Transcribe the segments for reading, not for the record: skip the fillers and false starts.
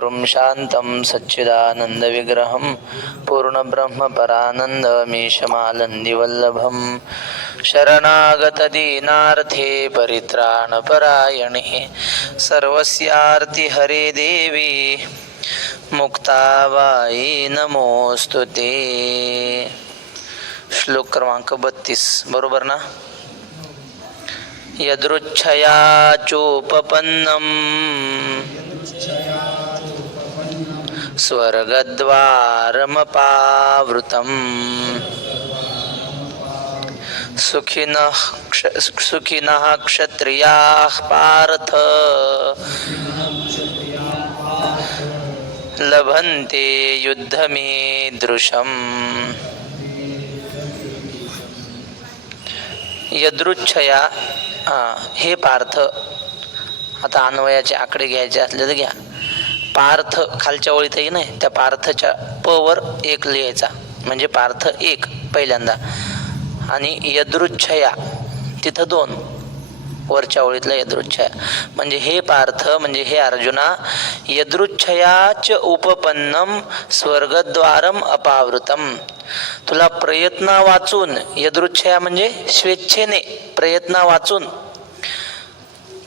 गुरुं शान्तं सच्चिदानन्दविग्रहं पूर्णब्रह्मपरानन्दमीशमानन्दिवल्लभं शरणागतदीनार्थे परित्राणपरायणे सर्वस्यार्तिहरे देवी मुक्ताबाई नमोस्तु ते. श्लोक क्रमांक 32 बरोबर ना. यदृच्छया चोपपन्नं स्वर्गद्वारमपावृतम् सुखिनः क्षत्रियाः पार्थ लभन्ते युद्धमीदृशम्. यदृच्छया हे पार्थ, आता अन्वयाचे आकडे घ्यायचे असले तर घ्या. पार्थ खालच्या ओळीतही नाही, त्या पार्थच्या प वर एक लिहायचा म्हणजे पार्थ एक पहिल्यांदा, आणि यदृच्छया तिथं 2 वरच्या ओळीतला यदृच्छया म्हणजे हे पार्थ म्हणजे हे अर्जुना. यदृच्छयाच उपपन्नम स्वर्गद्वारम अपावृतम. तुला प्रयत्न वाचून, यदृच्छया म्हणजे स्वेच्छेने प्रयत्न वाचून,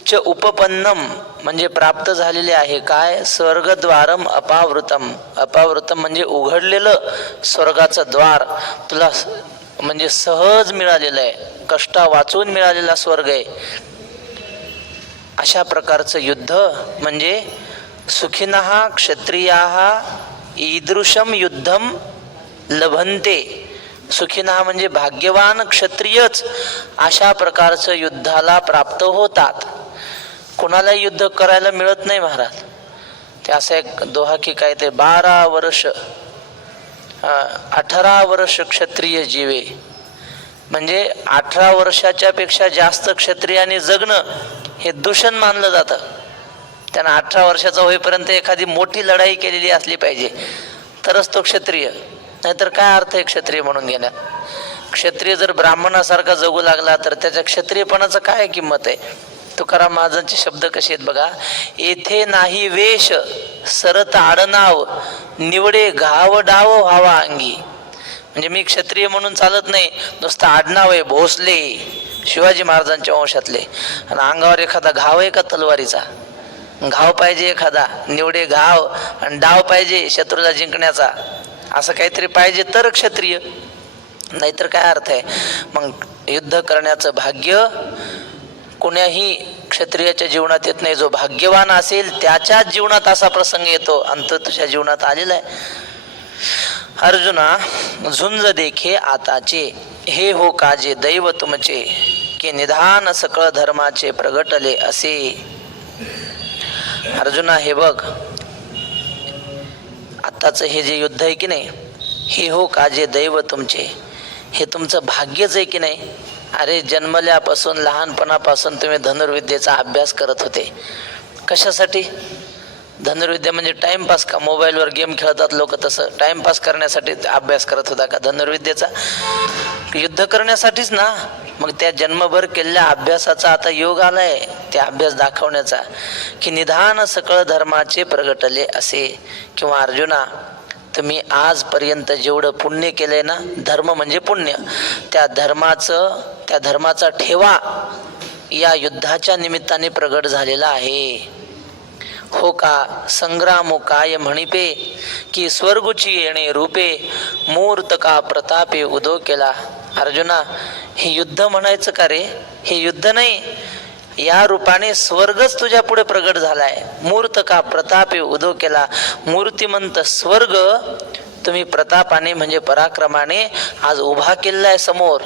च उपपन्नम म्हणजे प्राप्त झालेले आहे काय, स्वर्गद्वारम अपावृतम. अपावृतम म्हणजे उघडलेलं स्वर्गाचं द्वार तुला म्हणजे सहज मिळालेलं आहे, कष्टा वाचून मिळालेला स्वर्ग आहे. अशा प्रकारचं युद्ध म्हणजे सुखिनः क्षत्रियाः ईदृशम युद्धम लभन्ते. सुखिनः म्हणजे भाग्यवान क्षत्रियच अशा प्रकारचं युद्धाला प्राप्त होतात. कोणाला युद्ध करायला मिळत नाही महाराज. ते असं एक दोहा की काय, ते 12 वर्ष 18 वर्ष क्षत्रिय जीवे, म्हणजे 18 वर्षाच्या पेक्षा जास्त क्षत्रियाने जगणं हे दूषण मानलं जातं. त्यांना 18 वर्षाचा होईपर्यंत एखादी मोठी लढाई केलेली असली पाहिजे तरच तो क्षत्रिय, नाहीतर काय अर्थ आहे क्षत्रिय म्हणून घेण्यात. क्षत्रिय जर ब्राह्मणासारखा जगू लागला तर त्याच्या क्षत्रियपणाचं काय किंमत आहे. तुकाराम महाराजांचे शब्द कसे आहेत बघा. येथे नाही वेश सरत आडनाव निवडे घाव डाव व्हावा अंगी. म्हणजे मी क्षत्रिय म्हणून चालत नाही, नुसतं आडनाव आहे भोसले शिवाजी महाराजांच्या वंशातले, आणि अंगावर एखादा घाव आहे का तलवारीचा. घाव पाहिजे एखादा, निवडे घाव, आणि डाव पाहिजे शत्रूला जिंकण्याचा, असं काहीतरी पाहिजे तर क्षत्रिय, नाहीतर काय अर्थ आहे. मग युद्ध करण्याचं भाग्य कोण्याही क्षत्रियाच्या जीवनात येत नाही. जो भाग्यवान असेल त्याच्याच जीवनात असा प्रसंग येतो, आणि तो तुझ्या जीवनात आलेला आहे. अर्जुना झुंज देखे आताचे, हे हो काजे दैव तुमचे, की निधान सकळ धर्माचे प्रगटले असे. अर्जुना हे बघ, आताचं हे जे युद्ध आहे की नाही, हे हो काजे दैव तुमचे, हे तुमचं भाग्यच आहे की नाही. अरे जन्मल्यापासून लहानपणापासून तुम्ही धनुर्विद्येचा अभ्यास करत होते. कशासाठी? धनुर्विद्या म्हणजे टाइमपास का? मोबाईलवर गेम खेळतात लोक, तसं टाइमपास करण्यासाठी अभ्यास करत होता का धनुर्विद्येचा? युद्ध करण्यासाठीच ना. मग त्या जन्मभर केलेल्या अभ्यासाचा आता योग आलाय, त्या अभ्यास दाखवण्याचा, की निधान सकळ धर्माचे प्रगटले असे. किंवा अर्जुना तुम्ही आजपर्यंत जेवढं पुण्य केलंय ना, धर्म म्हणजे पुण्य, त्या धर्माचा ठेवा या युद्धाच्या निमित्ताने प्रगट झालेला आहे. हो का संग्रामो काय म्हणिपे, की स्वर्गुची येणे रूपे, मूर्त का प्रतापे उदो केला. अर्जुना हे युद्ध म्हणायचं का रे? हे युद्ध नाही, या रूपाने स्वर्गच तुझ्या पुढे प्रगट झालाय. मूर्त का प्रतापे उदो केला, मूर्तिमंत स्वर्ग तुम्ही प्रतापाने म्हणजे पराक्रमाने आज उभा केलाय समोर,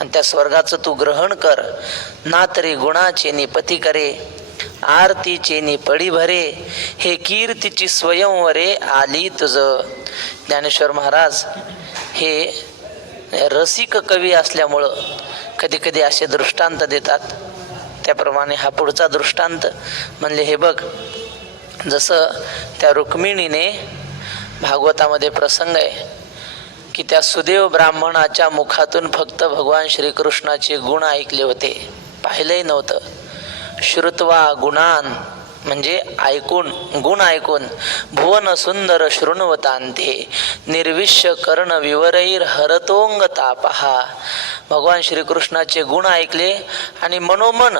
आणि त्या स्वर्गाचं तू ग्रहण कर. ना तरी गुणाचे निपती करे, आरतीचे निपडी भरे, हे कीर्तीची स्वयंवरे आली तुझ. ज्ञानेश्वर महाराज हे रसिक कवी असल्यामुळं कधी कधी असे दृष्टांत देतात. त्याप्रमाणे हा पुढचा दृष्टांत म्हणले, हे बघ, जसं त्या रुक्मिणीने भागवतामध्ये प्रसंग आहे की त्या सुदेव ब्राह्मणाच्या मुखातून फक्त भगवान श्रीकृष्णाचे गुण ऐकले होते, पाहिलंही नव्हतं. श्रुत्वा गुणान म्हणजे ऐकून, गुण ऐकून, भुवन सुंदर शृण्वतांते निर्विश्य कर्ण विवरैर हरतोंग तापहा. भगवान श्रीकृष्णाचे गुण ऐकले आणि मनोमन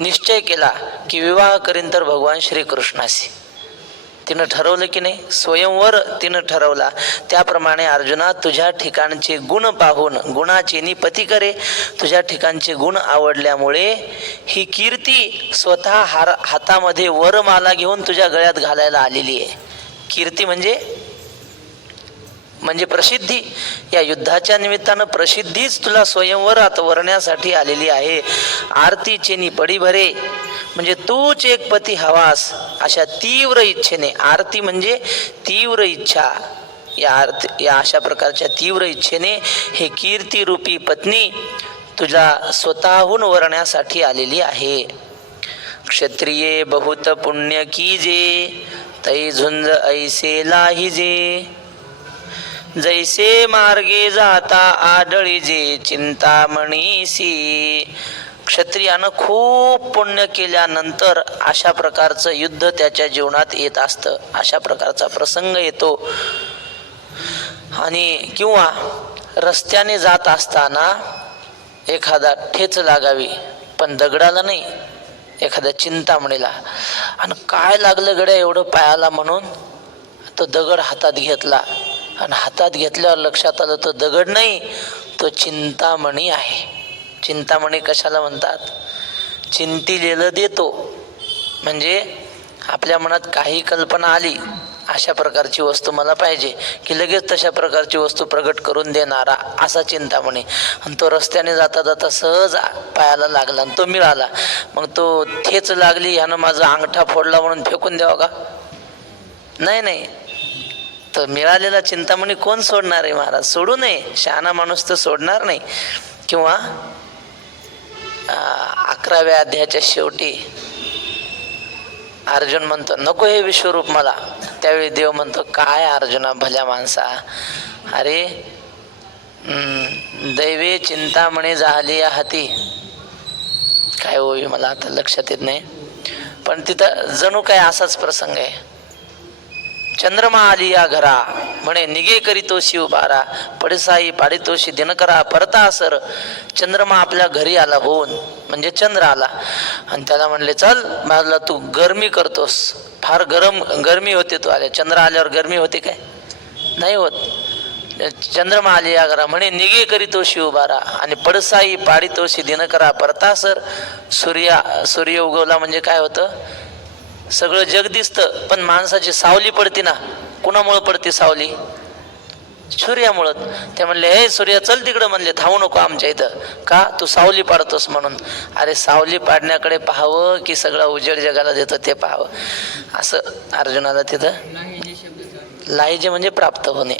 निश्चय केला की विवाह करीन तर भगवान श्रीकृष्णाशी. तिनं ठरवलं की नाही, स्वयंवर तिनं ठरवला. त्याप्रमाणे अर्जुना, तुझ्या ठिकाणचे गुण पाहून गुणाचे निपती करे. तुझ्या ठिकाणचे गुण आवडल्यामुळे ही कीर्ती स्वतः हातामध्ये वरमाला घेऊन तुझ्या गळ्यात घालायला आलेली आहे. कीर्ती म्हणजे प्रसिद्धी. या युद्धाच्या निमित्तानं प्रसिद्धीच तुला स्वयंवरात वरण्यासाठी आलेली आहे. आरती चेनी पडी भरे, म्हणजे तूच एक पती हवास अशा तीव्र इच्छेने. आरती म्हणजे तीव्र इच्छा. या अशा प्रकारच्या तीव्र इच्छेने हे कीर्तिरूपी पत्नी तुझा स्वतःहून वरण्यासाठी आलेली आहे. क्षत्रिये बहुत पुण्य कीजे, तै झुंज ऐसे लाहिजे. जैसे मार्गे जाता आढळीजे चिंतामणीसी. क्षत्रियानं खूप पुण्य केल्यानंतर अशा प्रकारचं युद्ध त्याच्या जीवनात येत असतं. अशा प्रकारचा प्रसंग येतो. आणि किंवा रस्त्याने जात असताना एखादा ठेच लागावी, पण दगडाला नाही, एखाद्या चिंतामणीला. आणि काय लागलं गड्या एवढं पायाला म्हणून तो दगड हातात घेतला. आणि हातात घेतल्यावर लक्षात आलं तो दगड नाही, तो चिंतामणी आहे. चिंतामणी कशाला म्हणतात? चिंतिलेलं देतो. म्हणजे आपल्या मनात काही कल्पना आली, अशा प्रकारची वस्तू मला पाहिजे, की लगेच तशा प्रकारची वस्तू प्रगट करून देणारा असा चिंतामणी. आणि तो रस्त्याने जाता जाता सहज पायाला लागला आणि तो मिळाला. मग तो ठेच लागली, ह्यानं माझा अंगठा फोडला म्हणून फेकून द्यावा का? नाही. तर मिळालेला चिंतामणी कोण सोडणार आहे महाराज? सोडू नये. शहाणा माणूस तर सोडणार नाही. किंवा 11व्या अध्यायाच्या शेवटी अर्जुन म्हणतो नको हे विश्वरूप मला. त्यावेळी देव म्हणतो काय अर्जुना भल्या माणसा, अरे दैवे चिंतामणी झाली हाती. काय होई मला आता लक्षात येत नाही, पण तिथं जणू काय असाच प्रसंग आहे. चंद्रमा आली या घरा, म्हणे निगे करीतोशी उभारा, पडसाई पाडितोशी दिनकरा परता असर. चंद्रमा आपल्या घरी आला होऊन, म्हणजे चंद्र आला आणि त्याला म्हणले चल माझला तू गरमी करतोस, फार गरमी होते तू आल्या. चंद्र आल्यावर गरमी होते काय? नाही होत. चंद्रमा आली या घरा, म्हणे निगे करीतोशी उभारा आणि पडसाई पाडितोशी दिनकरा परतासर. सूर्य उगवला म्हणजे काय होतं? सगळं जग दिसतं, पण माणसाची सावली पडते ना. कुणामुळं पडते सावली? सूर्यामुळं. ते म्हणले हे सूर्य चल तिकडं, म्हणले थांबू नको आमच्या इथं. का? तू सावली पाडतोस म्हणून. अरे सावली पाडण्याकडे पाहावं की सगळं उजेड जगाला देतो ते पाहावं? असं अर्जुनाला तिथं लाहिजे म्हणजे प्राप्त होणे.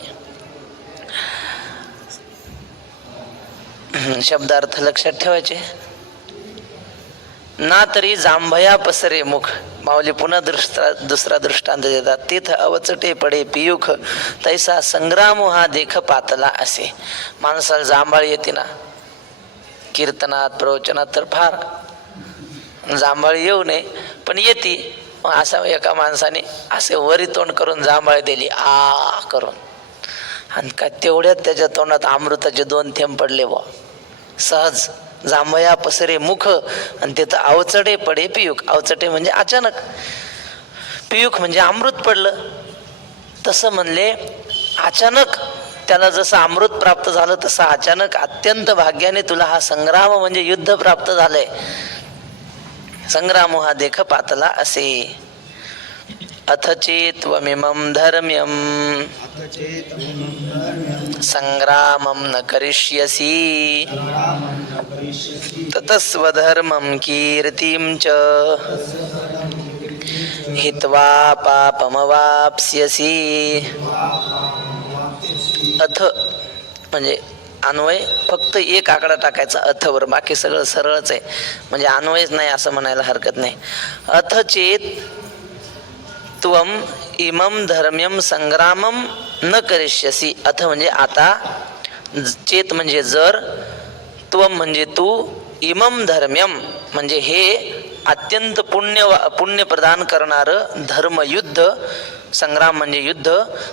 शब्दार्थ लक्षात ठेवायचे. ना तरी जांभया पसरे मुख. माऊली पुन्हा दुसरा दृष्टांत देतात. तिथ अवचटे पडे पियुख, तैसा संग्राम हा देख पातला असे. माणसाला जांभळ येते ना, कीर्तनात प्रवचनात तर फार जांभळ येऊ नये पण येते. मग असा एका माणसाने असे वरी तोंड करून जांभळ दिली आ करून, आणि काय तेवढ्यात त्याच्या तोंडात अमृताचे 2 थेंब पडले बुवा सहज. जांभया पसरे मुख आणि तिथं अवचटे पडे पियुक. अवचटे म्हणजे अचानक, पियुक म्हणजे अमृत पडलं. तसं म्हणले अचानक त्याला जसं अमृत प्राप्त झालं तसं अचानक अत्यंत भाग्याने तुला हा संग्राम म्हणजे युद्ध प्राप्त झालंय. संग्राम हा देख पातला असे. अथ चेत्वमिमं धर्म्यं संग्रामं न करिष्यसि ततस्वधर्मं कीर्तिं च हित्वा पापमवाप्स्यसि. अथ म्हणजे अन्वय फक्त एक आकडा टाकायचा अथवर, बाकी सगळं सरळच आहे. म्हणजे अन्वयच नाही असं म्हणायला हरकत नाही. अथ चेत त्वम इमं धर्म्यं संग्रामं न करिष्यसि. अथ म्हणजे आता, चेत म्हणजे जर, त्वम म्हणजे तू, इमं धर्म्यं म्हणजे हे अत्यंत पुण्य प्रदान करणारं धर्मयुद्ध, संग्राम म्हणजे युद्ध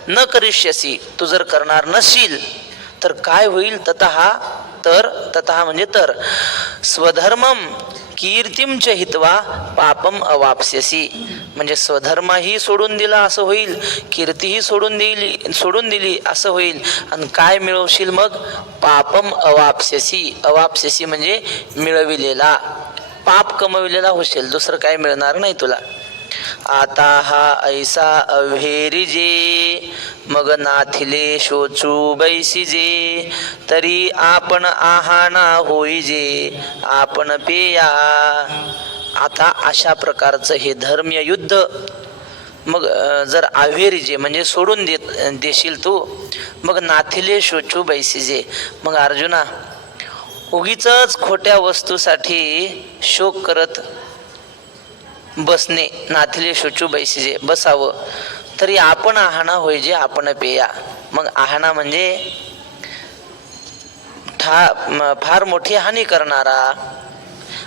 न करिष्यसी, तू जर करणार नशील तर काय होईल? ततः म्हणजे तर स्वधर्मम कीर्तिम च हित्वा पापम अवाप्स्यसी, म्हणजे स्वधर्मही सोडून दिला असं होईल, कीर्तीही सोडून दिली असं होईल, आणि काय मिळवशील मग? पापम अवाप्स्यसी. अवाप्स्यसी म्हणजे मिळविलेला, पाप कमविलेला होशील, दुसरं काय मिळणार नाही तुला. आता हा ऐसा अव्हेरिजे, मग नाथिले शोचू बैसिजे, तरी आपण आहाना होईजे आपण पेया. आता अशा प्रकारचं हे धर्मीय युद्ध मग जर अव्हेरिजे म्हणजे सोडून देशील तू, मग नाथिले शोचू बैसिजे, मग अर्जुना उगीच खोट्या वस्तूसाठी शोक करत बसणे, नाथिले शोचू बैसिजे बसावं, तरी आपण आहाना होईजे आपण पेया. मग आहाना म्हणजे फार मोठी हानी करणारा.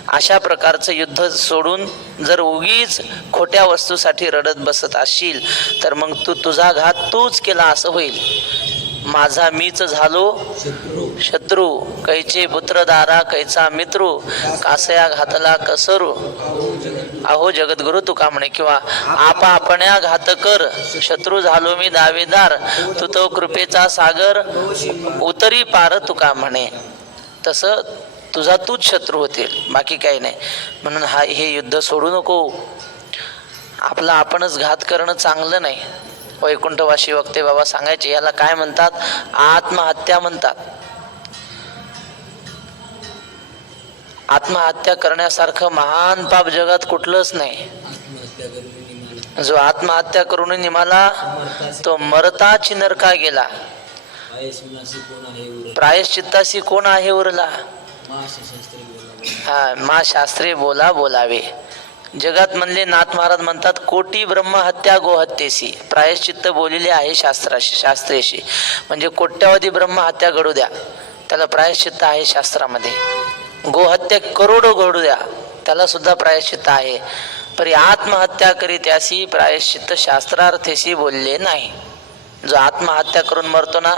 अशा प्रकारचं युद्ध सोडून जर उगीच खोट्या वस्तूसाठी रडत बसत असशील तर मग तुझा घात तूच केला असं होईल. माझा मीच झालो शत्रू, कैचे पुत्र दारा कैचा मित्रू, कासया घातला कसरू, अहो जगद्गुरु तुका म्हणे. किंवा आपा आपण्या घात कर, शत्रू झालो मी दावेदार, तू तो कृपेचा सागर उतरी पार तुका म्हणे. तसं तुझा तूच शत्रू होतील, बाकी काही नाही. म्हणून हे युद्ध सोडू नको. आपला आपणच घात करणं चांगलं नाही. वैकुंठवासी वक्ते बाबा सांगायचे, याला काय म्हणतात? आत्महत्या म्हणतात. आत्महत्या करण्यासारखं महान पाप जगात कुठलंच नाही. जो आत्महत्या करून निमाला तो मरताच नरका गेला. प्रायश्चित्ताशी कोण आहे उरला? मा शास्त्री बोलावे. जगात म्हणले नाथ महाराज म्हणतात, कोटी ब्रह्महत्या गोहत्येशी, प्रायश्चित्त बोलिले आहे शास्त्रेशी. म्हणजे कोट्यावधी ब्रह्महत्या घडू द्या, त्याला प्रायश्चित्त आहे शास्त्रामध्ये. गोहत्या करोडो घडू द्या, त्याला सुद्धा प्रायश्चित्त आहे. परी आत्महत्या करी त्याशी प्रायश्चित्त शास्त्रार्थेशी बोलले नाही. जो आत्महत्या करून मरतो ना,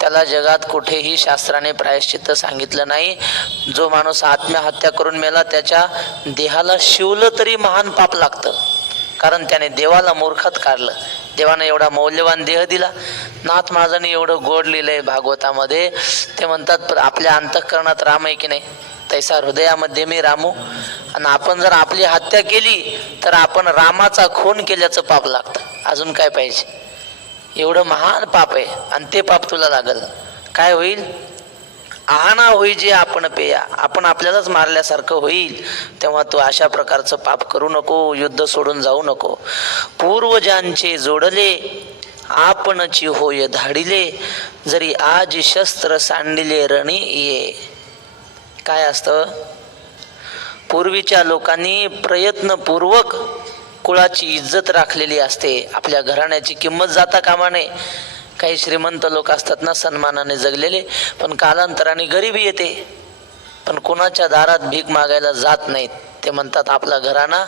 त्याला जगात कुठेही शास्त्राने प्रायश्चित्त सांगितलं नाही. जो माणूस आत्महत्या करून मेला त्याच्या देहाला शिवलं तरी महान पाप लागतं, कारण त्याने देवाला मूर्खात काढलं. देवानं एवढा मौल्यवान देह दिला. नाथ महाराजांनी एवढं गोड लिहिलंय भागवतामध्ये. ते म्हणतात, आपल्या अंतःकरणात राम आहे की नाही, तैसा हृदयामध्ये मी रामू. आणि आपण जर आपली हत्या केली तर आपण रामाचा खून केल्याचं पाप लागतं. अजून काय पाहिजे? एवढं महान पाप आहे, आणि ते पाप तुला लागल. काय होईल? आहाना होईजे आपण पेया, आपण आपल्यालाच मारल्यासारखं होईल. तेव्हा तू अशा प्रकारचं पाप करू नको, युद्ध सोडून जाऊ नको. पूर्वजांचे जोडले आपणची होय धाडिले, जरी आज शस्त्र सांडिले रणी ये. काय असतं? पूर्वीच्या लोकांनी प्रयत्नपूर्वक कुळाची इज्जत राखलेली असते. आपल्या घराण्याची किंमत जाता कामा नये. काही श्रीमंत लोक असतात ना, सन्मानाने जगलेले, पण कालांतराने गरिबी येते, पण कोणाच्या दारात भीक मागायला जात नाहीत. ते म्हणतात आपला घराणा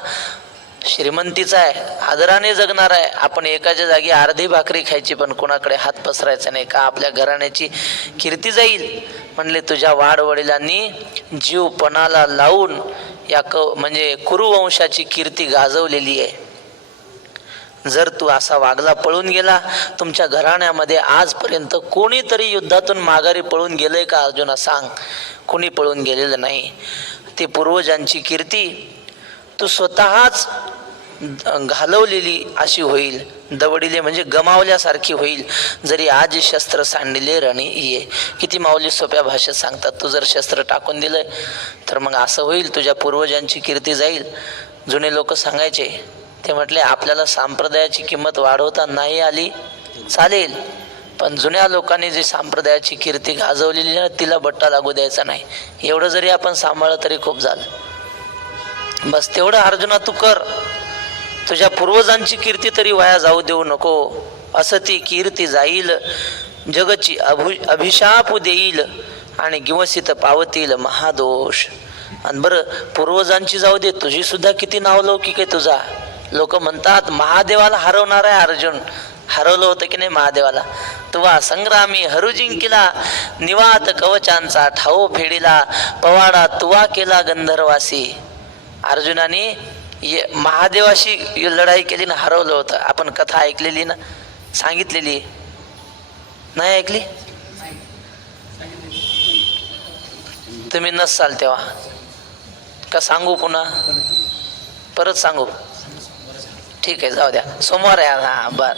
श्रीमंतीचा आहे, आदराने जगणार आहे. आपण एकाच्या जागी अर्धी भाकरी खायची, पण कोणाकडे हात पसरायचा नाही. का? आपल्या घराण्याची कीर्ती जाईल. म्हणले तुझ्या वाडवडिलांनी जीव पणाला लावून या म्हणजे कुरुवंशाची कीर्ती गाजवलेली आहे. जर तू असा वागला, पळून गेला, तुमच्या घराण्यामध्ये आजपर्यंत कोणीतरी युद्धातून माघारी पळून गेलंय का? अर्जुना सांग. कोणी पळून गेलेलं नाही. ती पूर्वजांची कीर्ती तू स्वतःच घालवलेली अशी होईल. दवडिले म्हणजे गमावल्यासारखी होईल. जरी आज शस्त्र सांडिले रणी ये. किती माऊली सोप्या भाषेत सांगतात. तू जर शस्त्र टाकून दिलंय तर मग असं होईल, तुझ्या पूर्वजांची कीर्ती जाईल. जुने लोक सांगायचे, ते म्हटले आपल्याला संप्रदायाची किंमत वाढवता नाही आली चालेल, पण जुन्या लोकांनी जी संप्रदायाची कीर्ती गाजवलेली ना, तिला बट्टा लागू द्यायचा नाही. एवढं जरी आपण सांभाळलं तरी खूप झालं. बस तेवढं अर्जुना तू कर. तुझ्या पूर्वजांची कीर्ती तरी वाया जाऊ देऊ नको. असं ती कीर्ती जाईल, जगची अभिशाप देईल, आणि गिवसित पावतील महादोष. आणि बरं पूर्वजांची जाऊ दे, तुझी सुद्धा किती नावलौकिक आहे तुझा. लोक म्हणतात महादेवाला हरवणार आहे अर्जुन. हरवलं होतं की नाही महादेवाला? तुवा संग्रामी हरू जिंकिला, निवात कवचांचा ठाऊ फेडिला, पवाडा तुवा केला गंधर्वासी. अर्जुनाने महादेवाशी लढाई केली ना, हरवलं होतं. आपण कथा ऐकलेली ना, सांगितलेली नाही ऐकली? तुम्ही नसाल तेव्हा का सांगू? पुन्हा परत सांगू? ठीक आहे, जाऊ द्या. सोमवार आहे. हा बर,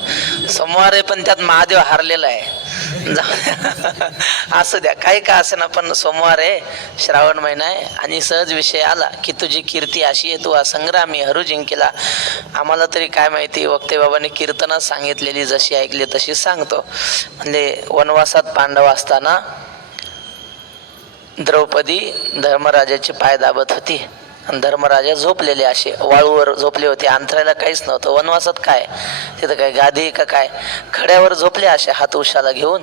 सोमवार आहे, पण त्यात महादेव हारलेला आहे. जाऊ द्या, असं द्या, काही का असे ना, पण सोमवार आहे, श्रावण महिना आहे, आणि सहज विषय आला की तुझी कीर्ती अशी आहे, तू असंग्रामी हरू जिंकिला. आम्हाला तरी काय माहिती, वक्ते बाबांनी कीर्तनात सांगितलेली, जशी ऐकली तशी सांगतो. म्हणजे वनवासात पांडव असताना द्रौपदी धर्मराजाचे पाय दाबत होती, आणि धर्मराजा झोपलेले, असे वाळूवर झोपले होते. अंथरायला काहीच नव्हतं. वनवासात काय तिथं काय गादी का काय, खड्यावर झोपले असे हात उशाला घेऊन,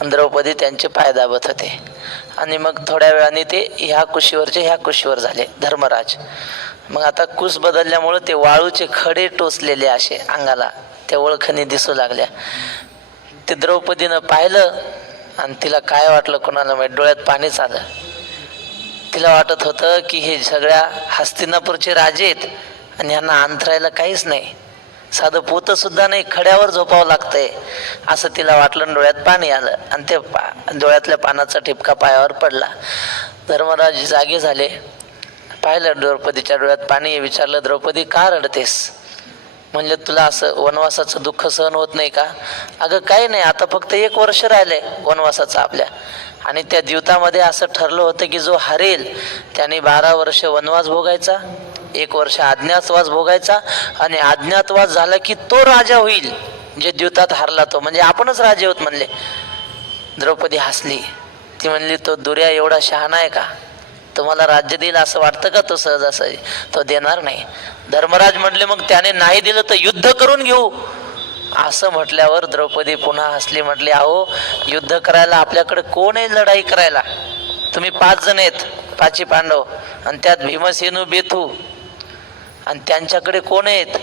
आणि द्रौपदी त्यांचे पाय दाबत होते. आणि मग थोड्या वेळाने ते ह्या कुशीवरचे ह्या कुशीवर झाले धर्मराज. मग आता कुस बदलल्यामुळं ते वाळूचे खडे टोचलेले असे अंगाला, त्या ओळखणी दिसू लागल्या. ते द्रौपदीनं पाहिलं, आणि तिला काय वाटलं कोणाला माहित, डोळ्यात पाणीच आलं. तिला वाटत होतं की हे सगळ्या हस्तिनापूरचे राजे आहेत, आणि ह्यांना अंतरायला काहीच नाही, साधं पोतं सुद्धा नाही, खड्यावर झोपावं लागतंय, असं तिला वाटलं. डोळ्यात पाणी आलं, आणि ते डोळ्यातल्या पानाचा ठिपका पायावर पडला. धर्मराज जागे झाले, पाहिलं द्रौपदीच्या डोळ्यात पाणी. विचारलं, द्रौपदी का रडतेस? म्हणजे तुला असं वनवासाचं दुःख सहन होत नाही का? अगं काही नाही, आता फक्त 1 वर्ष राहिलंय वनवासाचं आपल्या, आणि त्या द्यूतामध्ये असं ठरलं होतं की जो हरेल त्याने 12 वर्ष वनवास भोगायचा, 1 वर्ष अज्ञातवास भोगायचा, आणि अज्ञातवास झाला की तो राजा होईल, जे द्यूतात हारला तो. म्हणजे आपणच राजे होत म्हणले. द्रौपदी हसली. ती म्हणली, तो दुर्या एवढा शहाणा आहे का? तुम्हाला राज्य देईल असं वाटतं का? तो सहज असं तो देणार नाही. धर्मराज म्हटले, मग त्याने नाही दिलं तर युद्ध करून घेऊ. असं म्हटल्यावर द्रौपदी पुन्हा हसली. म्हटली, अहो युद्ध करायला आपल्याकडे कोण आहे लढाई करायला? तुम्ही 5 जण आहेत, 5 पांडव, आणि त्यात भीमसेनू बेथू, आणि त्यांच्याकडे कोण आहेत?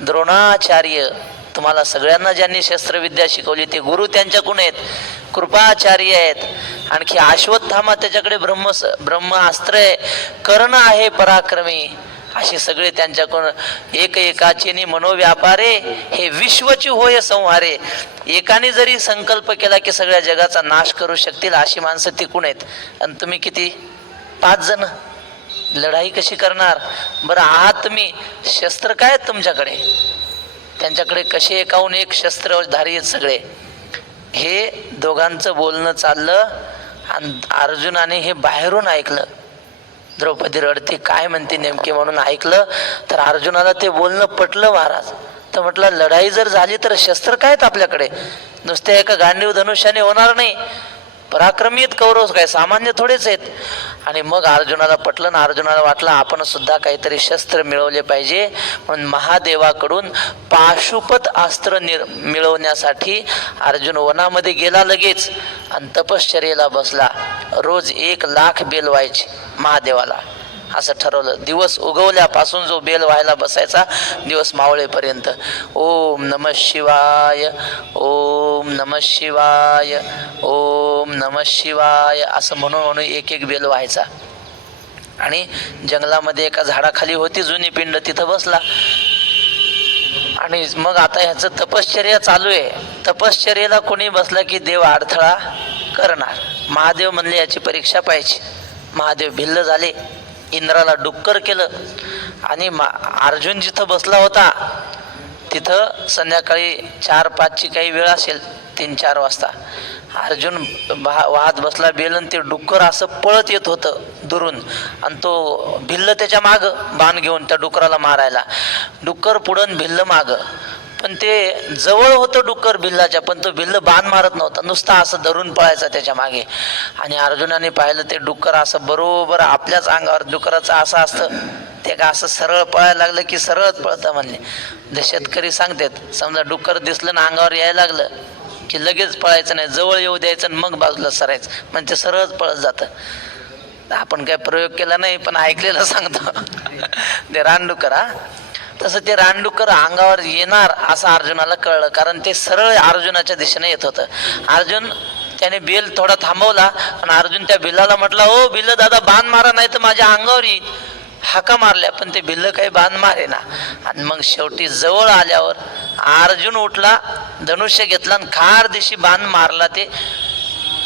द्रोणाचार्य. तुम्हाला सगळ्यांना ज्यांनी शस्त्रविद्या शिकवली ते गुरु त्यांच्याकडून आहेत. कृपाचार्य आहेत. आणखी अश्वत्थामा, त्याच्याकडे ब्रह्मास्त्र आहे. कर्ण आहे पराक्रमी. असे सगळे त्यांच्याकडून. एक एकाचे मनोव्यापारे, हे विश्वची होय संहारे. एकाने जरी संकल्प केला की सगळ्या जगाचा नाश करू शकतील, अशी माणसं टिकून आहेत. आणि तुम्ही किती? 5 जण. लढाई कशी करणार? बरं आहात तुम्ही, शस्त्र काय आहेत तुमच्याकडे? त्यांच्याकडे कसे 1 शस्त्रधारी आहेत सगळे. हे दोघांचं बोलणं चाललं, आणि अर्जुनाने हे बाहेरून ऐकलं. द्रौपदी रडते, काय म्हणते नेमके म्हणून ऐकलं. तर अर्जुनाला ते बोलणं पटलं महाराज. तर म्हटलं, लढाई जर झाली तर शस्त्र काय आहेत आपल्याकडे? नुसत्या एका गांडीव धनुष्याने होणार नाही. पराक्रमी आहेत कौरव, काय सामान्य थोडेच आहेत. आणि मग अर्जुनाला पटलं, ना अर्जुनाला वाटलं आपण सुद्धा काहीतरी शस्त्र मिळवले पाहिजे. म्हणून महादेवाकडून पाशुपत अस्त्र मिळवण्यासाठी अर्जुन वनामध्ये गेला लगेच, आणि तपश्चर्येला बसला. रोज 1,00,000 बेल व्हायचे महादेवाला, असं ठरवलं. दिवस उगवल्यापासून जो बेल व्हायला बसायचा, दिवस मावळेपर्यंत ओम नमः शिवाय, ओम नमः शिवाय, ओम नमः शिवाय असं म्हणून 1 बेल व्हायचा. आणि जंगलामध्ये एका झाडाखाली होती जुनी पिंड, तिथं बसला. आणि मग आता ह्याचं तपश्चर्या चालू आहे. तपश्चर्येला कोणी बसला की देव अडथळा करणार. महादेव म्हणले याची परीक्षा पाहिजे. महादेव भिल्ल झाले, इंद्राला डुक्कर केलं. आणि अर्जुन जिथं बसला होता तिथं संध्याकाळी 4-5ची काही वेळ असेल, 3-4 वाजता अर्जुन वाहत बसला बेल, आणि ते डुक्कर असं पळत येत होतं दुरून, आणि तो भिल्ल त्याच्या माग बाण घेऊन त्या डुकराला मारायला. डुक्कर पुढं भिल्ल माग. पण ते जवळ होतं डुक्कर भिल्लाच्या, पण तो भिल्ल बाण मारत नव्हता, नुसता असं धरून पळायचा त्याच्या मागे. आणि अर्जुनाने पाहिलं ते डुक्कर असं बरोबर आपल्याच अंगावर, डुकराचं असं असतं ते का असं सरळ पळायला लागलं की सरळच पळतं म्हणले. जे शेतकरी सांगतात, समजा डुक्कर दिसलं ना अंगावर यायला लागलं की लगेच पळायचं नाही, जवळ येऊ द्यायचं आणि मग बाजूला सरायचं, म्हणजे ते सरळच पळत जातं. आपण काय प्रयोग केला नाही पण ऐकलेलं सांगतो. ते रानडुकर, हा तसं ते रानडुकर अंगावर येणार असं अर्जुनाला कळलं, कारण ते सरळ अर्जुनाच्या दिशेने येत होतं. अर्जुन त्याने बेल थोडा थांबवला आणि अर्जुन त्या बिल्लाला म्हटला, ओ बिल्ल दादा बाण मारा नाही तर माझ्या अंगावर येईल. हाका मारल्या पण ते बिल्ल काही बाण मारे ना. आणि मग शेवटी जवळ आल्यावर अर्जुन उठला, धनुष्य घेतला आणि खार दिशी बाण मारला. ते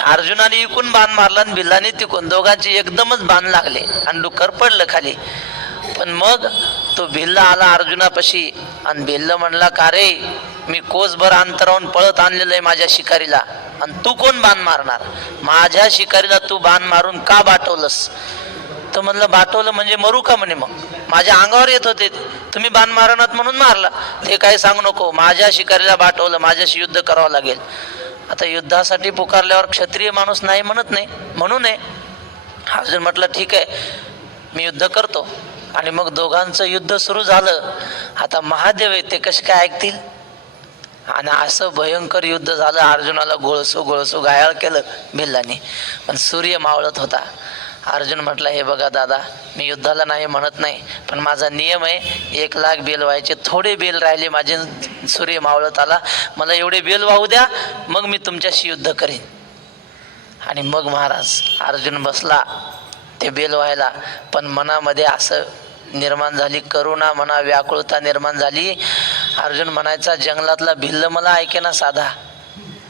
अर्जुनाने इकून बाण मारला आणि बिल्लाने तिकून, दोघांचे एकदमच बाण लागले आणि डुक्कर पडलं खाली. पण मग तो भिल्ल आला अर्जुनापाशी आणि भिल्ल म्हणला, का रे मी कोसभर अंतरावून पळत आणलेलं आहे माझ्या शिकारीला आणि तू कोण बाण मारणार? माझ्या शिकारीला तू बाण मारून का बाटवलंस? तर म्हणलं बाटवलं म्हणजे मरू का? म्हणे मग माझ्या अंगावर येत होते, तुम्ही बाण मारणात म्हणून मारला. ते काही सांगू नको, माझ्या शिकारीला बाटवलं, माझ्याशी युद्ध करावं लागेल. आता युद्धासाठी पुकारल्यावर क्षत्रिय माणूस नाही म्हणत नाही, म्हणू नये. अर्जुन म्हटलं ठीक आहे मी युद्ध करतो. आणि मग दोघांचं युद्ध सुरू झालं. आता महादेव आहे ते कसे काय ऐकतील? आणि असं भयंकर युद्ध झालं. अर्जुनाला गोळसू घायाळ केलं भिल्लाने, पण सूर्य मावळत होता. अर्जुन म्हटला, हे बघा दादा मी युद्धाला नाही म्हणत नाही, पण माझा नियम आहे 1,00,000 बेल व्हायचे, थोडे बेल राहिले माझे, सूर्य मावळत आला, मला एवढे बेल वाहू द्या मग मी तुमच्याशी युद्ध करीन. आणि मग महाराज अर्जुन बसला ते बेल व्हायला, पण मनामध्ये असं निर्माण झाली करुणा, म्हणा व्याकुळता निर्माण झाली. अर्जुन म्हणायचा, जंगलातला भिल्ल मला ऐकेना साधा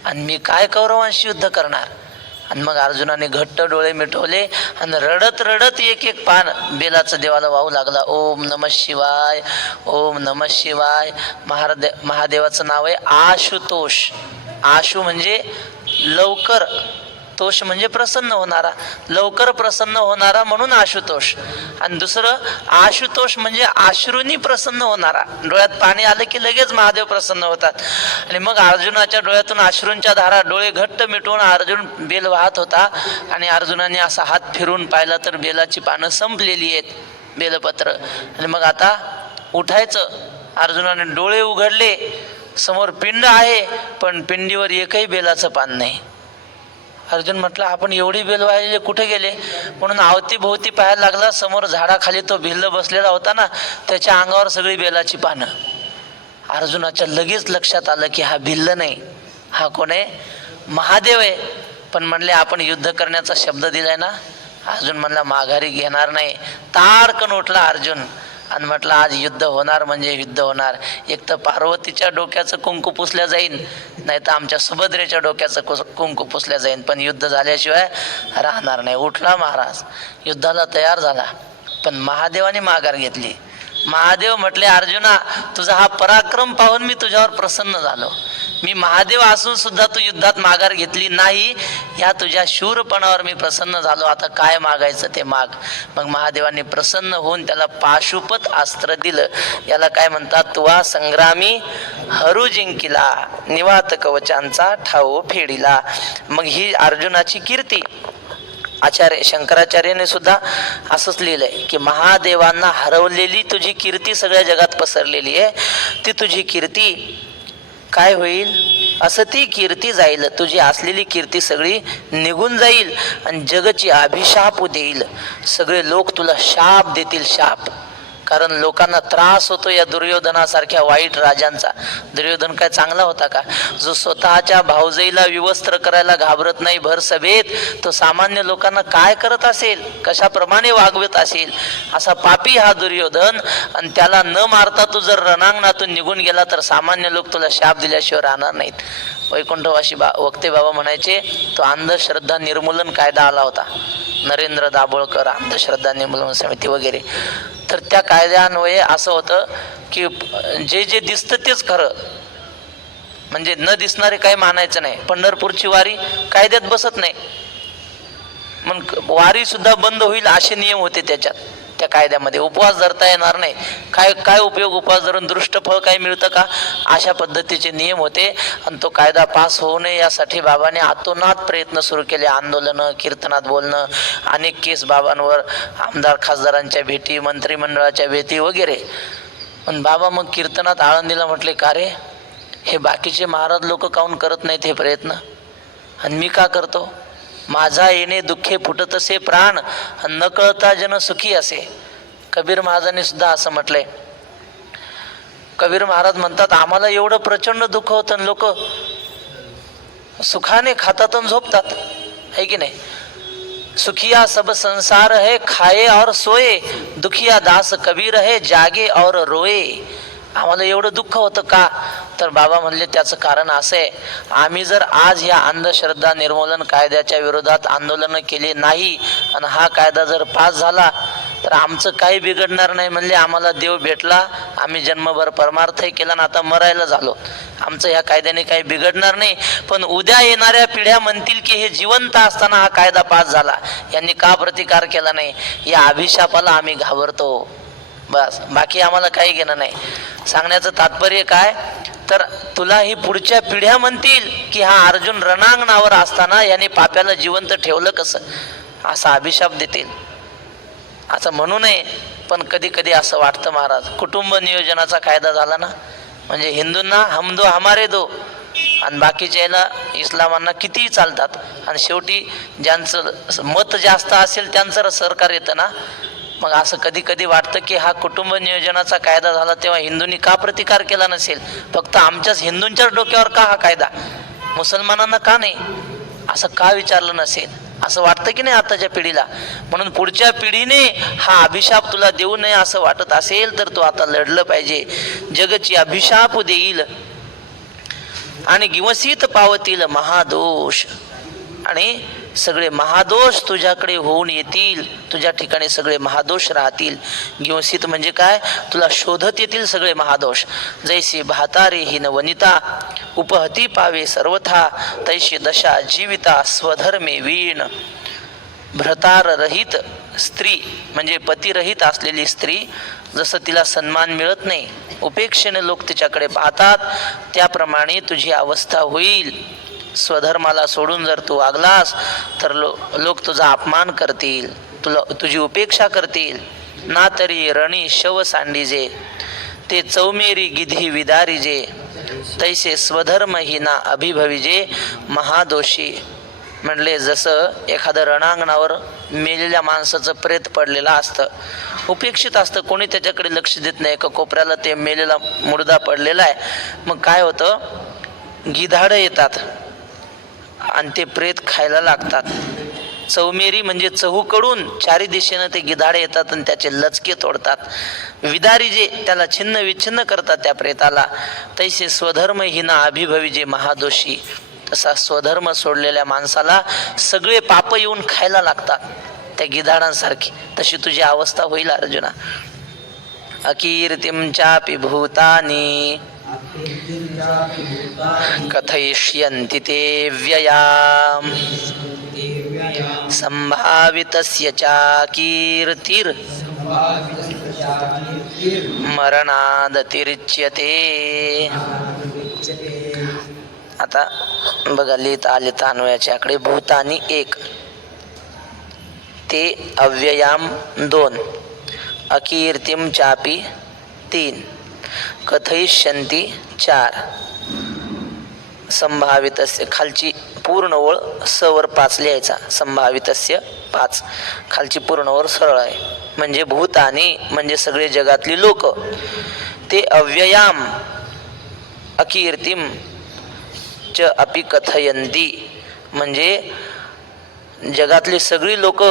आणि मी काय कौरवांशी युद्ध करणार? आणि मग अर्जुनाने घट्ट डोळे मिटवले आणि रडत रडत एक एक पान बेलाचं देवाला वाहू लागला. ओम नमः शिवाय, ओम नमः शिवाय. महादेवाचं नाव आहे आशुतोष. आशु म्हणजे लवकर, तोष म्हणजे प्रसन्न होणारा, लवकर प्रसन्न होणारा म्हणून आशुतोष. आणि दुसरं आशुतोष म्हणजे अश्रूंनी प्रसन्न होणारा. डोळ्यात पाणी आलं की लगेच महादेव प्रसन्न होतात. आणि मग अर्जुनाच्या डोळ्यातून अश्रूंच्या धारा, डोळे घट्ट मिटवून अर्जुन बेल वाहत होता. आणि अर्जुनाने असा हात फिरून पाहिला तर बेलाची पानं संपलेली आहेत, बेलपत्र. आणि मग आता उठायचं. अर्जुनाने डोळे उघडले, समोर पिंड आहे पण पिंडीवर एकही बेलाचं पान नाही. अर्जुन म्हटलं, आपण एवढी बेल वाहिले कुठे गेले? म्हणून अवतीभोवती पाहायला लागला. समोर झाडाखाली तो भिल्ल बसलेला होता ना, त्याच्या अंगावर सगळी बेलाची पानं. अर्जुनाच्या लगेच लक्षात आलं की हा भिल्ल नाही, हा कोण आहे? महादेव आहे. पण म्हणले आपण युद्ध करण्याचा शब्द दिलाय ना. अर्जुन म्हणला माघारी घेणार नाही. ताडकन उठला अर्जुन आणि म्हटलं आज युद्ध होणार म्हणजे युद्ध होणार. एक तर पार्वतीच्या डोक्याचं कुंकू पुसल्या जाईन, नाही तर आमच्या सुभद्रेच्या डोक्याचं कुंकू पुसल्या जाईन, पण युद्ध झाल्याशिवाय राहणार नाही. उठला महाराज, युद्धाला तयार झाला. पण महादेवाने माघार घेतली. महादेव म्हटले, अर्जुना तुझा हा पराक्रम पाहून मी तुझ्यावर प्रसन्न झालो. मी महादेव असून सुद्धा तू युद्धात माघार घेतली नाही, या तुझ्या शूरपणावर मी प्रसन्न झालो. आता काय मागायचं ते माग. मग महादेवांनी प्रसन्न होऊन त्याला पाशुपत अस्त्र दिलं. याला काय म्हणतात? तुवा संग्रामी हरू जिंकिला, निवात कवचांचा ठाऊ फेडिला. मग ही अर्जुनाची कीर्ती. आचार्य शंकराचार्याने सुद्धा असंच लिहिलंय की महादेवांना हरवलेली तुझी कीर्ती सगळ्या जगात पसरलेली आहे. ती तुझी कीर्ती काय होईल? असं ती कीर्ती जाईल, तुझी असलेली कीर्ती सगळी निघून जाईल आणि जगची अभिशाप देईल. सगळे लोक तुला शाप देतील, शाप. कारण लोकांना त्रास होतो या दुर्योधनासारख्या वाईट राजांचा. दुर्योधन काय चांगला होता का? जो स्वतःच्या भावजईला विवस्त्र करायला घाबरत नाही भर सभेत, तो सामान्य लोकांना काय करत असेल, कशाप्रमाणे वागवत असेल? असा पापी हा दुर्योधन. आणि त्याला न मारता तू जर रणांगणातून निघून गेला तर सामान्य लोक तुला शाप दिल्याशिवाय राहणार नाहीत. वैकुंठवासी वक्ते बाबा म्हणायचे, तो अंधश्रद्धा निर्मूलन कायदा आला होता, नरेंद्र दाभोळकर अंधश्रद्धा निर्मूलन समिती वगैरे. तर त्या कायद्यान्वये असं होतं की जे जे दिसतं तेच खरं, म्हणजे न दिसणारे काही मानायचं नाही. पंढरपूरची वारी कायद्यात बसत नाही, मग वारी सुद्धा बंद होईल असे नियम होते त्याच्यात, त्या कायद्यामध्ये. उपवास धरता येणार नाही. काय उपयोग उपवास धरून? दृष्ट फळ काही मिळतं का? अशा पद्धतीचे नियम होते. आणि तो कायदा पास होऊ नये यासाठी बाबाने आतोनात प्रयत्न सुरू केले. आंदोलनं, कीर्तनात बोलणं, अनेक केस बाबांवर, आमदार खासदारांच्या भेटी, मंत्रिमंडळाच्या भेटी वगैरे. पण बाबा मग कीर्तनात आळंदीला म्हटले, का रे हे बाकीचे महाराज लोक काऊन करत नाहीत हे प्रयत्न आणि मी का करतो? माझा येणे दुःखे फुटतसे प्राण, न कळता जन सुखी असे. कबीर महाराजांनी सुद्धा असं म्हटलंय. कबीर महाराज म्हणतात, आम्हाला एवढं प्रचंड दुःख होतं, लोक सुखाने खातात आणि झोपतात, है की नाही. सुखिया सब संसार है खाए और सोए, दुखिया दास कबीर है जागे और रोए. आम्हाला एवढं दुःख होतं का? तर बाबा म्हणले त्याचं कारण असं आहे, आम्ही जर आज ह्या अंधश्रद्धा निर्मूलन कायद्याच्या विरोधात आंदोलन केले नाही आणि हा कायदा जर पास झाला तर आमचं काही बिघडणार नाही. म्हणले आम्हाला देव भेटला, आम्ही जन्मभर परमार्थ केला आणि आता मरायला झालो, आमचं ह्या कायद्याने काही बिघडणार नाही. पण उद्या येणाऱ्या पिढ्या म्हणतील की हे जिवंत असताना हा कायदा पास झाला, यांनी का प्रतिकार केला नाही, या अभिशापाला आम्ही घाबरतो. बस, बाकी आम्हाला काही घेणं नाही. सांगण्याचं तात्पर्य काय, तर तुला ही पुढच्या पिढ्या म्हणतील की हा अर्जुन रणांगणावर असताना याने पाप्याला जिवंत ठेवलं कसं, असा अभिशाप देतील. असं म्हणू नये, पण कधी कधी असं वाटतं महाराज. कुटुंब नियोजनाचा कायदा झाला ना, म्हणजे हिंदूंना हम दो हमारे दो, आणि बाकीच्या याला इस्लामांना कितीही चालतात, आणि शेवटी ज्यांचं मत जास्त असेल त्यांचं सरकार येतं ना. मग असं कधी कधी वाटतं की हा कुटुंब नियोजनाचा कायदा झाला तेव्हा हिंदूंनी का प्रतिकार केला नसेल, फक्त आमच्याच हिंदूंच्याच डोक्यावर का हा कायदा, मुसलमानांना का नाही, असं का विचारलं नसेल, असं वाटतं की नाही आताच्या पिढीला. म्हणून पुढच्या पिढीने हा अभिशाप तुला देऊ नये असं वाटत असेल तर तू आता लढलं पाहिजे. जगची अभिशाप देईल आणि गिवसीत पावतील महादोष, आणि सगळे महादोष तुझ्याकडे होऊन येतील, तुझ्या ठिकाणी सगळे महादोष राहतील. गिवसीत म्हणजे काय, तुला शोधत येतील सगळे महादोष. जैसी भातारे हिन वनिता उपहती पावे सर्वथा, तैशी दशा जीविता स्वधर्मे वीण. भ्रतार रहित स्त्री म्हणजे पतिरहित असलेली स्त्री, जसं तिला सन्मान मिळत नाही, उपेक्षेने लोक तिच्याकडे पाहतात, त्याप्रमाणे तुझी अवस्था होईल. स्वधर्माला सोडून जर तू वागलास तर लोक तुझा अपमान करतील, तुझी उपेक्षा करतील. ना तरी रणी शव सांडीजे, ते चौमेरी गिधी विदारीजे, तैसे स्वधर्म ही ना अभिभविजे महादोषी. म्हणले जसं एखादं रणांगणावर मेलेल्या माणसाचं प्रेत पडलेलं असतं, उपेक्षित असतं, कोणी त्याच्याकडे लक्ष देत नाही, एका कोपऱ्याला ते मेलेला मुर्दा पडलेला आहे. मग काय होतं, गिधाडं येतात आणि ते प्रेत खायला लागतात. चौमेरी म्हणजे चहूकडून चारी दिशेनं ते गिधाडे येतात आणि त्याचे लचके तोडतात. विदारी जे त्याला छिन्न विच्छिन्न करतात त्या प्रेताला. तैसे स्वधर्म हिना अभिभविजे महादोषी, तसा स्वधर्म सोडलेल्या माणसाला सगळे पाप येऊन खायला लागतात त्या गिधाडांसारखी. तशी तुझी अवस्था होईल अर्जुना. अकीर्तिं चापि भूतानि कथयिष्यन्ति ते व्ययाम्, संभावितस्य चाकीर्तिर् मरणादतिरिच्यते. आता बघा, लिहिता आलिता अन्वयाच्या आकडे. भूतानी 1, ते अव्ययाम 2, अकीर्तिम चापी 3, कथयिष्यन्ति 4, संभावितस्य खालची पूर्ण ओळ सवर 5 लिहायचा, संभावितस्य 5 खालची पूर्ण ओळ सरळ आहे. म्हणजे भूतानी म्हणजे सगळे जगातली लोक, ते अव्ययाम अकीर्तिम च अपि कथयन्ति म्हणजे जगातली सगळी लोक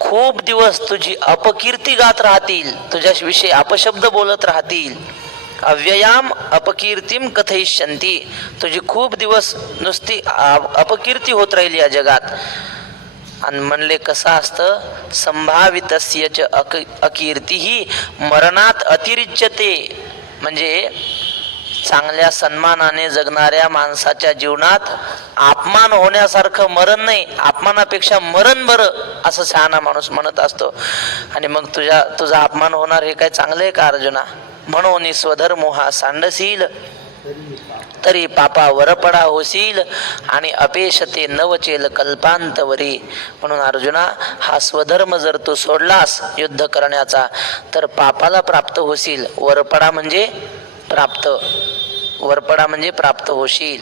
खूप दिवस तुझी अपकीर्ती गात राहतील, तुझ्याविषयी अपशब्द बोलत राहतील. अव्ययाम अपकीर्तिम कथयिष्यन्ति, तुझी खूप दिवस नुसती अपकीर्ती होत राहील या जगात. आणि म्हणले कसं असतं, संभावितस्य च अकीर्ती ही मरणात अतिरिच्यते, म्हणजे चांगल्या सन्मानाने जगणाऱ्या माणसाच्या जीवनात अपमान होण्यासारखं मरण नाही, अपमानापेक्षा मरण बरं, असं शहाणा माणूस म्हणत असतो. आणि मग तुझा अपमान होणार हे काय चांगलं आहे का अर्जुना. म्हणून स्वधर्मो हा सांडशील तरी पापा वरपडा होशील, आणि अपेशते नवचेल कल्पांतवरी. म्हणून अर्जुना, हा स्वधर्म जर तू सोडलास युद्ध करण्याचा तर पापाला प्राप्त होशील. वरपडा म्हणजे प्राप्त, वरपडा म्हणजे प्राप्त होशील.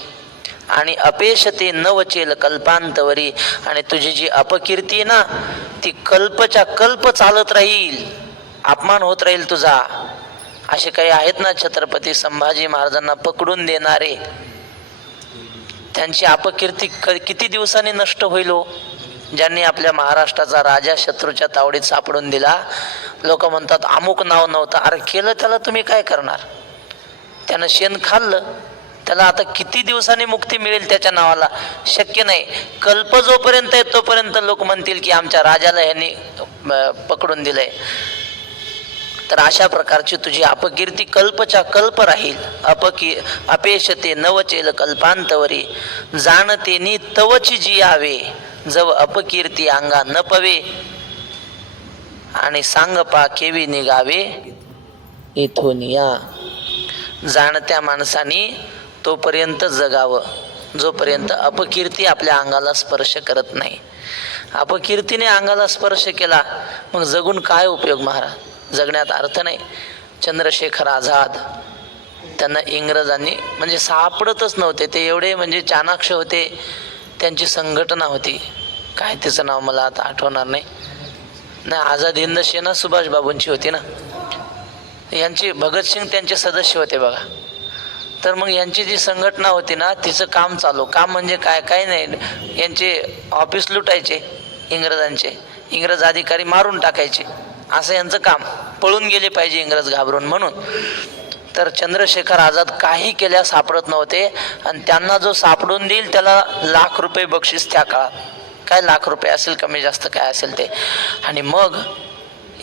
आणि अपेशते न वचेल कल्पांतवरी, आणि तुझी जी अपकीर्ती आहे ना ती कल्पच्या कल्प चालत राहील, अपमान होत राहील तुझा. असे काही आहेत ना छत्रपती संभाजी महाराजांना पकडून देणारे, त्यांची अपकीर्ती किती दिवसांनी नष्ट होईल हो. ज्यांनी आपल्या महाराष्ट्राचा राजा शत्रूच्या तावडीत सापडून दिला, लोक म्हणतात अमुक नाव नव्हतं. अरे केलं त्याला तुम्ही काय करणार? त्यानं शेण खाल्लं, त्याला आता किती दिवसांनी मुक्ती मिळेल त्याच्या नावाला? शक्य नाही. कल्प जोपर्यंत आहे तोपर्यंत लोक म्हणतील की आमच्या राजाला ह्यांनी पकडून दिलंय. तर अशा प्रकारची तुझी अपकीर्ती कल्पच्या कल्प राहील. अपेशते नवचेल कल्पांतवरी, जाणतेनी तवची जी आवे, जव अपकीर्ती अंगा न पवे, आणि सांग पा केवी निघावे इथून या. जाणत्या माणसाने तोपर्यंत जगावं जोपर्यंत अपकीर्ती आपल्या अंगाला स्पर्श करत नाही. अपकीर्तीने अंगाला स्पर्श केला मग जगून काय उपयोग महाराज? जगण्यात अर्थ नाही. चंद्रशेखर आझाद, त्यांना इंग्रजांनी म्हणजे सापडतच नव्हते. ते एवढे म्हणजे चाणाक्ष होते. त्यांची संघटना होती, काय त्याचं नाव मला आता आठवणार नाही. आझाद हिंद सेना सुभाष बाबूंची होती ना, यांची भगतसिंग त्यांचे सदस्य होते बघा. तर मग यांची जी संघटना होती ना तिचं काम चालू. काम म्हणजे काय? काय नाही, यांचे ऑफिस लुटायचे इंग्रजांचे, इंग्रज अधिकारी मारून टाकायचे, असं यांचं काम. पळून गेले पाहिजे इंग्रज घाबरून म्हणून. तर चंद्रशेखर आझाद काही केल्या सापडत नव्हते, आणि त्यांना जो सापडून देईल त्याला ₹1,00,000 बक्षीस त्या काळात. काय ₹1,00,000 असेल, कमी जास्त काय असेल ते. आणि मग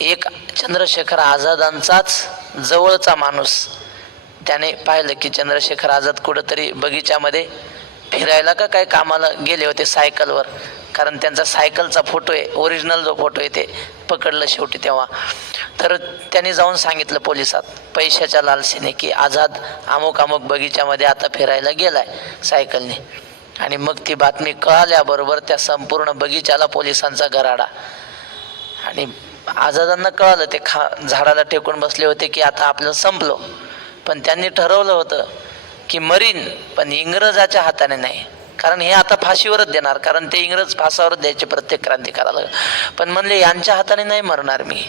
एक चंद्रशेखर आझादांचाच जवळचा माणूस, त्याने पाहिलं की चंद्रशेखर आझाद कुठंतरी बगीच्यामध्ये फिरायला का काय कामाला गेले होते सायकलवर, कारण त्यांचा सायकलचा फोटो आहे, ओरिजिनल जो फोटो आहे ते पकडलं शेवटी तेव्हा. तर त्यांनी जाऊन सांगितलं पोलिसात पैशाच्या लालसेने की आझाद अमुक अमुक बगीच्यामध्ये आता फिरायला गेलाय सायकलने. आणि मग ती बातमी कळाल्याबरोबर त्या संपूर्ण बगीच्याला पोलिसांचा गराडा. आणि आझादांना कळालं, ते झाडाला टेकून बसले होते की आता आपलं संपलो. पण त्यांनी ठरवलं होतं की मरीन, पण इंग्रजाच्या हाताने नाही, कारण हे आता फाशीवरच देणार, कारण ते इंग्रज फासावरच द्यायचे प्रत्येक क्रांतिकाराला. पण म्हणले यांच्या हाताने नाही मरणार मी.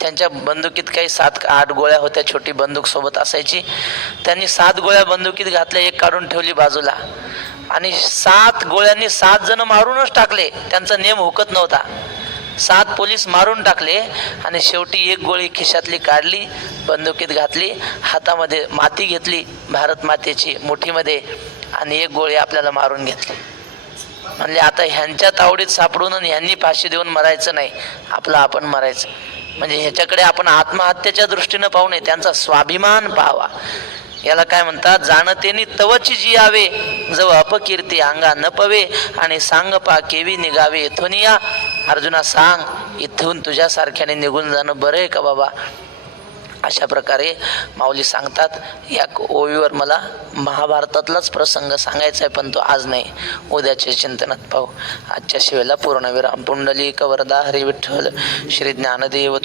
त्यांच्या बंदुकीत काही 7-8 गोळ्या होत्या, छोटी बंदूक सोबत असायची. त्यांनी 7 गोळ्या बंदुकीत घातल्या, एक काढून ठेवली बाजूला, आणि 7 गोळ्यांनी 7 जण मारूनच टाकले. त्यांचा नेम हुकत नव्हता. 7 पोलीस मारून टाकले, आणि शेवटी एक गोळी खिशातली काढली, बंदुकीत घातली, हातामध्ये माती घेतली भारत मातेची मुठीमध्ये, आणि एक गोळी आपल्याला मारून घेतली. म्हणले आता ह्यांच्या तावडीत सापडून आणि ह्यांनी फाशी देऊन मरायचं नाही, आपलं आपण मरायचं. म्हणजे ह्याच्याकडे आपण आत्महत्येच्या दृष्टीनं पाहू नये, त्यांचा स्वाभिमान पाहावा. याला काय म्हणतात? जाणतेनी तवची जी आवे, जव अपकीर्ती अंगा न पवे, आणि सांग पा केवी निघावे इथून या. अर्जुना सांग, इथून तुझ्यासारख्याने निघून जाणं बरं आहे का बाबा? अशा प्रकारे माऊली सांगतात. या ओवीवर मला महाभारतातलाच प्रसंग सांगायचा आहे, पण तो आज नाही, उद्याच्या चिंतनात पाहू. आजच्या शिवेला पूर्णविराम. पुंडलिक वरदा हरी विठ्ठल श्री ज्ञानदेव